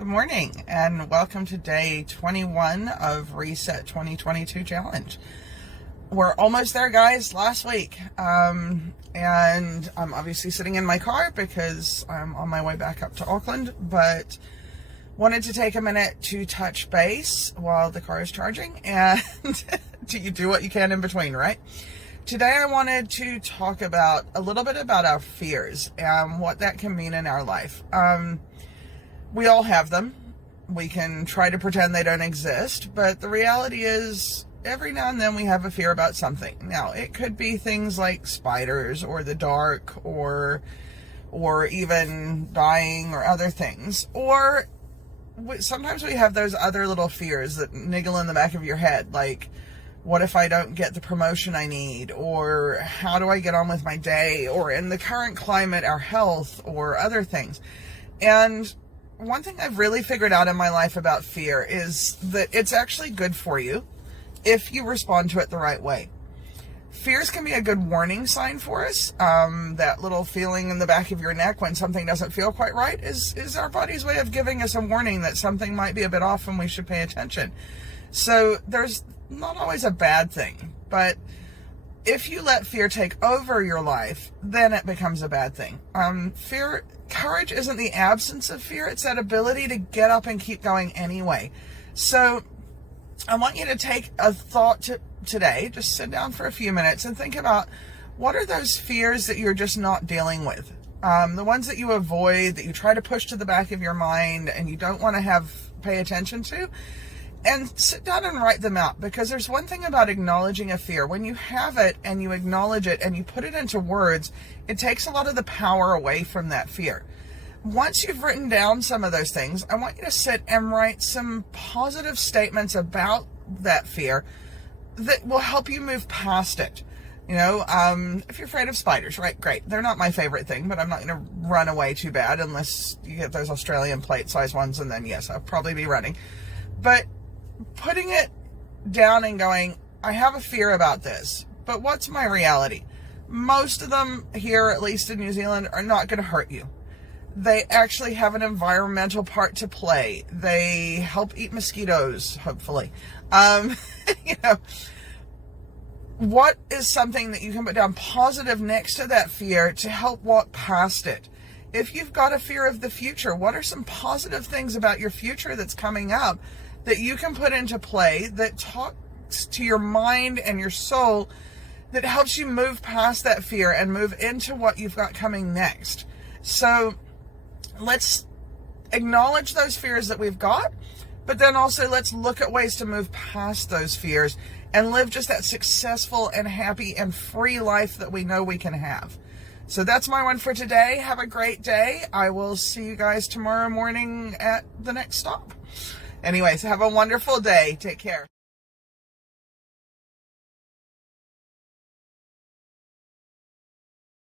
Good morning and welcome to day 21 of Reset 2022 Challenge. We're almost there, guys. Last week. And I'm obviously sitting in my car because I'm on my way back up to Auckland, but wanted to take a minute to touch base while the car is charging and you do what you can in between, right? Today I wanted to talk about a little bit about our fears and what that can mean in our life. We all have them. We can try to pretend they don't exist, but the reality is every now and then we have a fear about something. Now, it could be things like spiders or the dark or even dying or other things. Or sometimes we have those other little fears that niggle in the back of your head, like, what if I don't get the promotion I need? Or how do I get on with my day? Or in the current climate, our health or other things. And one thing I've really figured out in my life about fear is that it's actually good for you if you respond to it the right way. Fears can be a good warning sign for us. That little feeling in the back of your neck when something doesn't feel quite right is our body's way of giving us a warning that something might be a bit off and we should pay attention. So there's not always a bad thing, but if you let fear take over your life, then it becomes a bad thing. Courage isn't the absence of fear, it's that ability to get up and keep going anyway. So I want you to take a thought today, just sit down for a few minutes and think about what are those fears that you're just not dealing with. The ones that you avoid, that you try to push to the back of your mind and you don't want to pay attention to. And sit down and write them out, because there's one thing about acknowledging a fear. When you have it and you acknowledge it and you put it into words, it takes a lot of the power away from that fear. Once you've written down some of those things, I want you to sit and write some positive statements about that fear that will help you move past it. You know, if you're afraid of spiders, right? Great. They're not my favorite thing, but I'm not going to run away too bad unless you get those Australian plate size ones, and then yes, I'll probably be running. But putting it down and going, I have a fear about this, but what's my reality? Most of them here, at least in New Zealand, are not going to hurt you. They actually have an environmental part to play. They help eat mosquitoes, hopefully. What is something that you can put down positive next to that fear to help walk past it? If you've got a fear of the future, what are some positive things about your future that's coming up that you can put into play that talks to your mind and your soul, that helps you move past that fear and move into what you've got coming next? So let's acknowledge those fears that we've got, but then also let's look at ways to move past those fears and live just that successful and happy and free life that we know we can have. So that's my one for today. Have a great day. I will see you guys tomorrow morning at the next stop. Anyways, have a wonderful day. Take care.